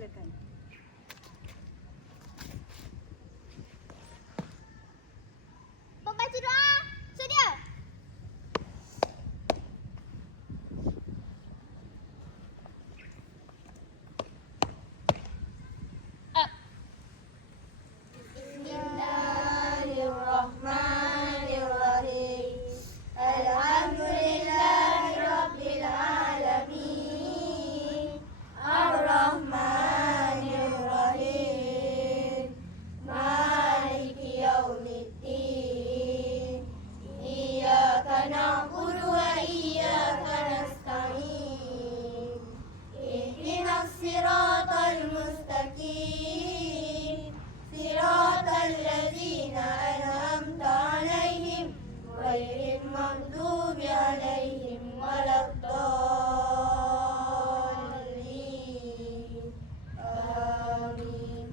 Silakan. Pembaca doa, sedia. Bismillahirrahmanirrahim. Alhamdulillahirrabbilalamin. Ar-Rahmanir-Rahim. Maliki yaumiddin. Iyyaka na'budu wa iyyaka nasta'in. Ihdinas siratal mustaqim. Siratal ladzina an'amta 'alaihim ghairil maghdubi 'alaihim waladdallin. Amin.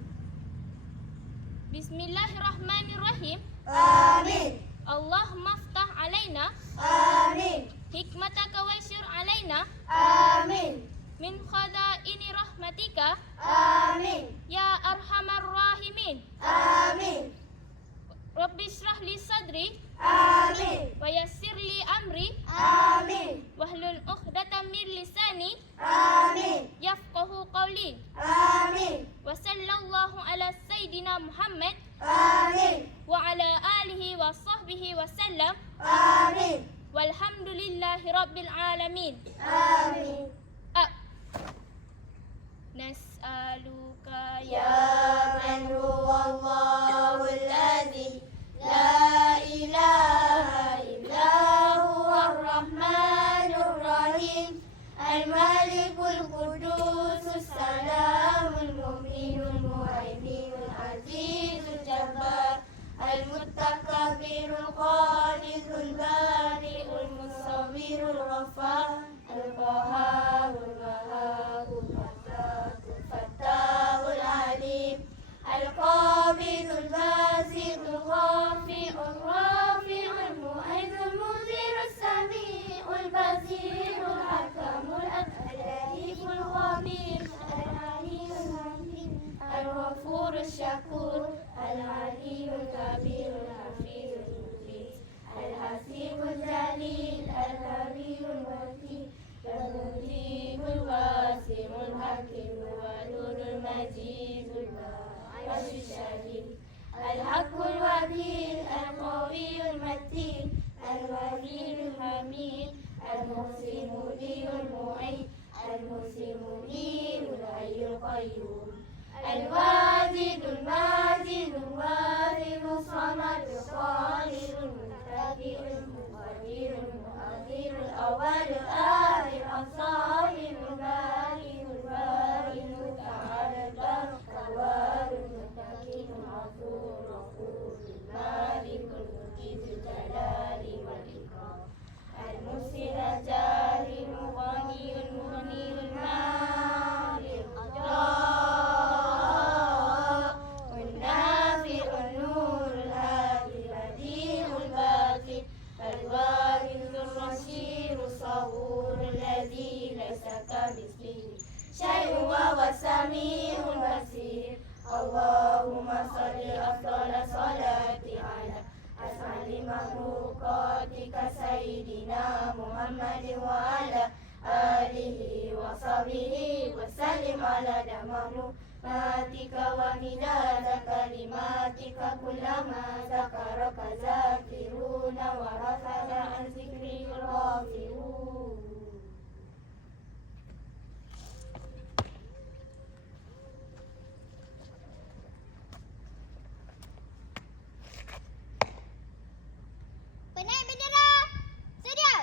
Bismillahirrahmanirrahim. Amin. Allahumma aftah alaina Amin. hikmataka wasyur alaina Amin. min khadaini rahmatika Amin. ya arhamar rahimin. Amin. Rabbi shrah li sadri Amin. wa yassir li amri Amin. wahlul 'uqdatam min lisani Amin. yafqahu qawli. Amin. Wa sallallahu ala sayyidina Muhammad Amin. wa ala alihi wa sahbihi wa sallam. Amin. Walhamdulillahi rabbil alamin. Amin. Nas'aluka Ya man huwallahul ladzi la ilaha illa huwar rahmanur rahim. Al-Malikul Qudusus Salamul Mu'minul Muhaiminul Azizul Jabbar. Al-Mutakabbirul Khaliqul Bari'ul Musawwirul Ghaffar. Al-Qahharul Wahhabul Fattahul Fattahul Alim. Al-Qabidul Basidul Ghafi'ul Rafi'ul Mu'izzul Mudhirus Sami'ul Basirul Hakamul Al-Latiful Khabir. Al-Alimul Hakim. Al-Ghafurul Syakur. Al-Alimul Kabirul Hafizul Mubin. Al-Hasibul Jalil. Al-Habibul Wakil. Al-Mujibul Wasimul Hakim. Al-Wadudul Majidul Wahyu Syahid. Al-Haqqul Wabil. Al-Qawiyul Matin. Al-Waliyul Hamid. Al-Muhsinul Mu'id. Al-Muhsinul Hayyul Qayyum. Al-Wajidul Majidul Warithus Samadul Qadirul Muqtadirul Muqaddirul Mu'akhirul Awwalul Akhir As-Sahibul Bari'ul Barinul Ta'alal Barul Tawarul Mutakinul Ghafurur Ghafurul Malikul Mulkil Jalali wal Ikram. Al-Muhsin Al-Jalil Mughaniyul Mughniyul Malik Sami'ul basir. Allahumma salli afdala salati ala as'ali makhluqatika sayyidina Muhammadin wa ala alihi wa sahbihi wa sallim ala makhluqatika wa midada kalimatika kullama zakaraka zakiruna wa rafada an zikri ghafirun. Penaik bendera, sedia.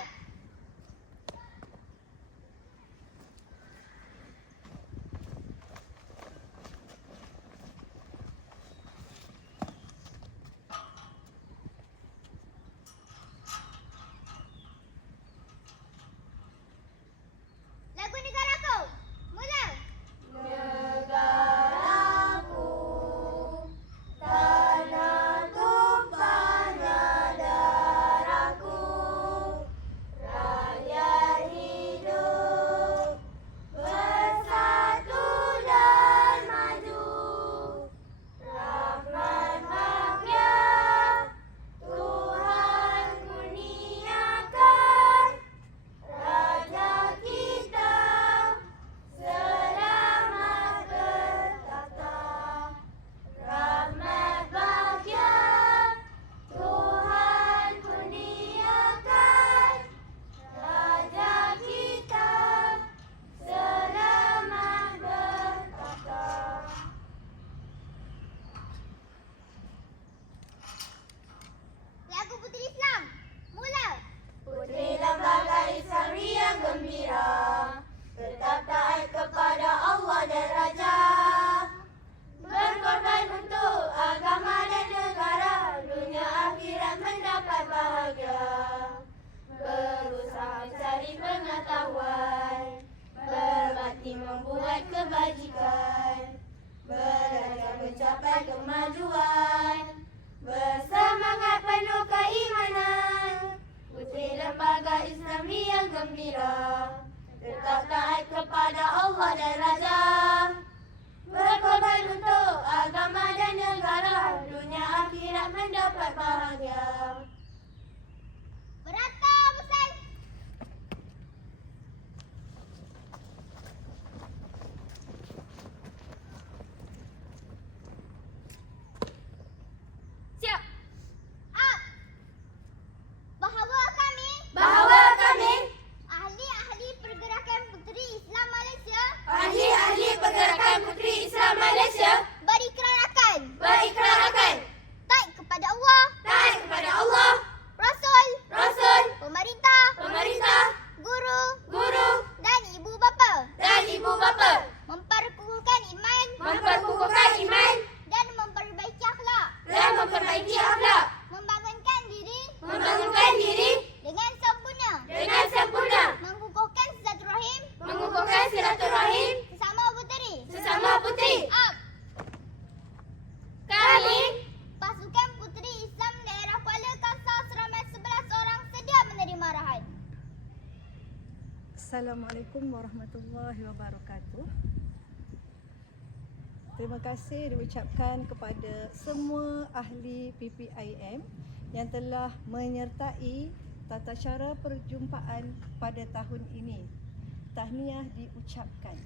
mencapai kemajuan. Bersemangat penuh keimanan, putri lembaga Islami yang gembira, tetap taat kepada Allah dan Raja, berkorban untuk agama dan negara, dunia akhirat mendapat bahagia. Beratam, Ustaz. Siap. Up. Bahawa kami ahli-ahli pergerakan Puteri Islam Malaysia Pergerakan Puteri Islam Malaysia berikrar akan berikrar taat kepada Allah, taat kepada Allah, Rasul, pemerintah, guru, dan ibu bapa, memperkukuhkan iman dan memperbaiki akhlak, membangunkan diri dengan sempurna, mengukuhkan silaturahim sesama puteri. Up. Kami Pasukan Puteri Islam Daerah Kuala Kangsar seramai 11 orang sedia menerima arahan. Assalamualaikum warahmatullahi wabarakatuh. Terima kasih diucapkan kepada semua ahli PPIM yang telah menyertai tata cara perjumpaan pada tahun ini. Tahniah diucapkan.